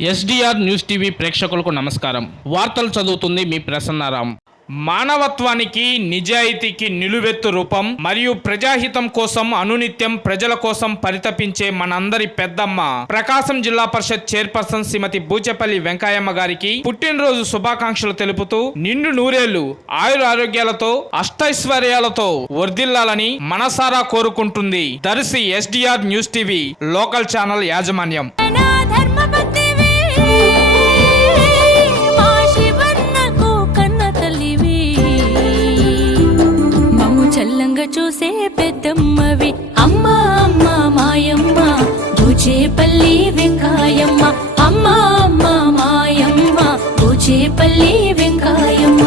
SDR news TV ప్రేక్షకులకు నమస్కారం. వార్తలు చదువుతుంది మీ ప్రసన్నారాం. మానవత్వానికి, నిజాయితీకి నిలువెత్తు రూపం మరియు ప్రజాహితం కోసం అనునిత్యం ప్రజల కోసం పరితపించే మనందరి పెద్దమ్మ ప్రకాశం జిల్లా పరిషత్ చైర్పర్సన్ శ్రీమతి బూచేపల్లి వెంకయ్యమ్మ గారికి పుట్టినరోజు శుభాకాంక్షలు తెలుపుతూ నిండు నూరేళ్లు ఆయురారోగ్యాలతో అష్టైశ్వర్యాలతో వర్ధిల్లాలని మనసారా కోరుకుంటుంది Darsi SDR news TV local channel యాజమాన్యం. చల్లంగా చూసే పెద్దమ్మవి అమ్మ అమ్మ మాయమ్మ బూచేపల్లి వెంకాయమ్మ అమ్మ అమ్మ మాయమ్మ బూచేపల్లి వెంకాయమ్మ.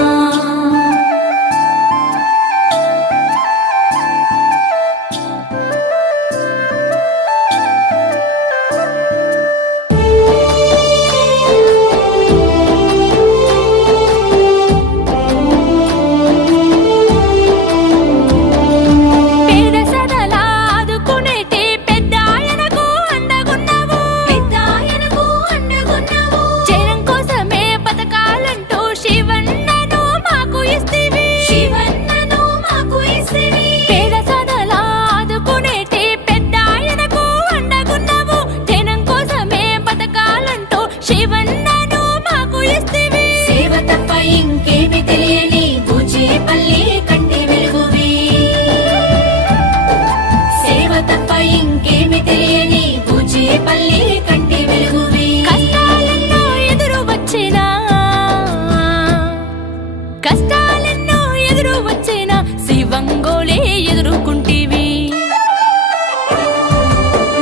కష్టాలెన్నో ఎదురు వచ్చినా శివంగోలే ఎదుర్కొంటివి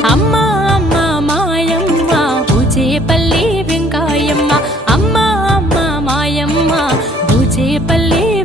అమ్మ అమ్మ మాయమ్మ బూచేపల్లి వెంకాయమ్మ అమ్మ అమ్మ మాయమ్మ బూచేపల్లి